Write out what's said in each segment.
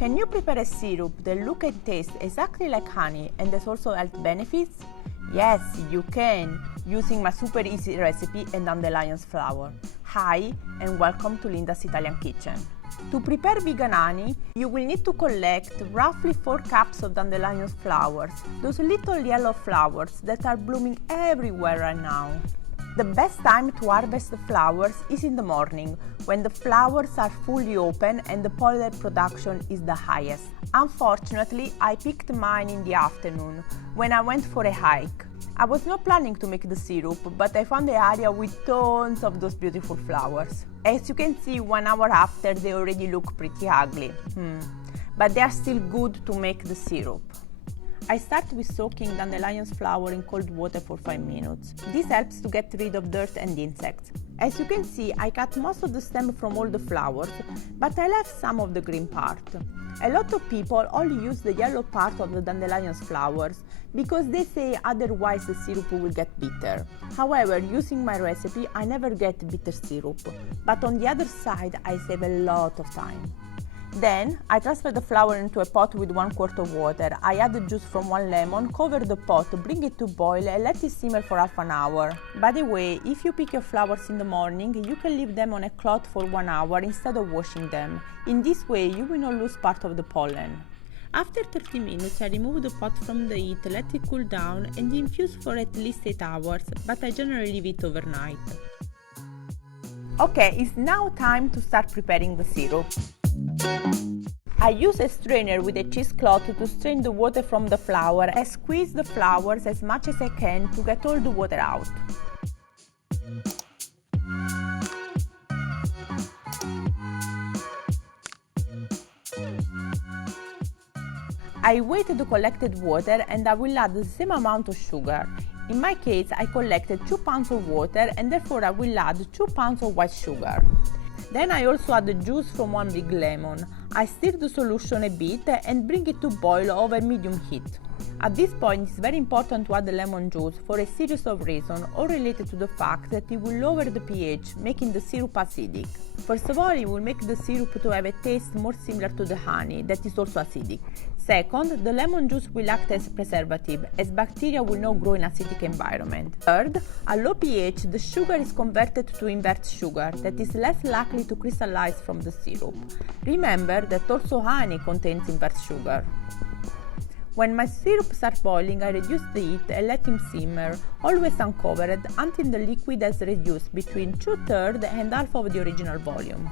Can you prepare a syrup that look and taste exactly like honey and has also health benefits? Yes, you can, using my super easy recipe and Dandelion's flour. Hi, and welcome to Linda's Italian Kitchen. To prepare vegan honey, you will need to collect roughly 4 cups of Dandelion's flowers, those little yellow flowers that are blooming everywhere right now. The best time to harvest the flowers is in the morning, when the flowers are fully open and the pollen production is the highest. Unfortunately, I picked mine in the afternoon, when I went for a hike. I was not planning to make the syrup, but I found the area with tons of those beautiful flowers. As you can see, 1 hour after, they already look pretty ugly. But they are still good to make the syrup. I start with soaking Dandelion's flower in cold water for 5 minutes. This helps to get rid of dirt and insects. As you can see, I cut most of the stem from all the flowers, but I left some of the green part. A lot of people only use the yellow part of the Dandelion's flowers because they say otherwise the syrup will get bitter. However, using my recipe, I never get bitter syrup, but on the other side, I save a lot of time. Then, I transfer the flour into a pot with 1 quart of water. I add the juice from 1 lemon, cover the pot, bring it to boil and let it simmer for half an hour. By the way, if you pick your flowers in the morning, you can leave them on a cloth for 1 hour instead of washing them. In this way, you will not lose part of the pollen. After 30 minutes, I remove the pot from the heat, let it cool down and infuse for at least 8 hours, but I generally leave it overnight. Okay, it's now time to start preparing the syrup. I use a strainer with a cheesecloth to strain the water from the flour and squeeze the flowers as much as I can to get all the water out. I weigh the collected water and I will add the same amount of sugar. In my case, I collected 2 pounds of water and therefore I will add 2 pounds of white sugar. Then I also add the juice from 1 big lemon. I stir the solution a bit and bring it to boil over medium heat. At this point, it's very important to add the lemon juice for a series of reasons, all related to the fact that it will lower the pH, making the syrup acidic. First of all, it will make the syrup to have a taste more similar to the honey, that is also acidic. Second, the lemon juice will act as a preservative, as bacteria will not grow in acidic environment. Third, at low pH, the sugar is converted to invert sugar, that is less likely to crystallize from the syrup. Remember that also honey contains invert sugar. When my syrup starts boiling, I reduce the heat and let him simmer, always uncovered, until the liquid has reduced between 2/3 and half of the original volume.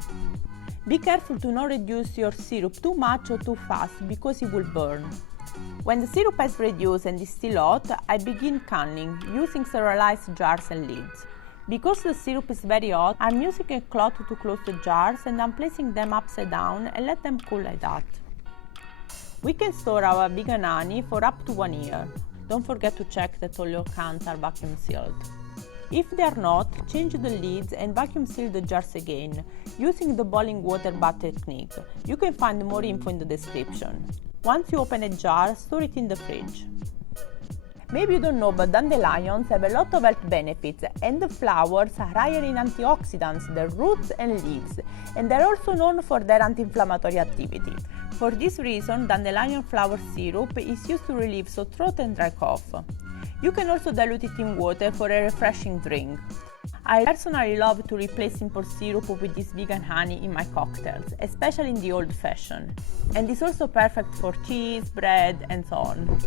Be careful to not reduce your syrup too much or too fast because it will burn. When the syrup has reduced and is still hot, I begin canning, using sterilized jars and lids. Because the syrup is very hot, I'm using a cloth to close the jars and I'm placing them upside down and let them cool like that. We can store our vegan honey for up to 1 year. Don't forget to check that all your cans are vacuum sealed. If they are not, change the lids and vacuum seal the jars again, using the boiling water bath technique. You can find more info in the description. Once you open a jar, store it in the fridge. Maybe you don't know, but dandelions have a lot of health benefits, and the flowers are higher in antioxidants than roots and leaves, and they're also known for their anti-inflammatory activity. For this reason, dandelion flower syrup is used to relieve sore throat and dry cough. You can also dilute it in water for a refreshing drink. I personally love to replace simple syrup with this vegan honey in my cocktails, especially in the old-fashioned, and it's also perfect for cheese, bread, and so on.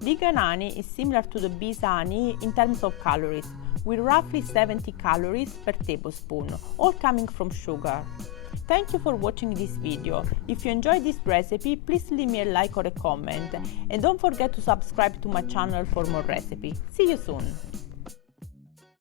Vegan honey is similar to the bee's honey in terms of calories, with roughly 70 calories per tablespoon, all coming from sugar. Thank you for watching this video. If you enjoyed this recipe, please leave me a like or a comment, and don't forget to subscribe to my channel for more recipes. See you soon!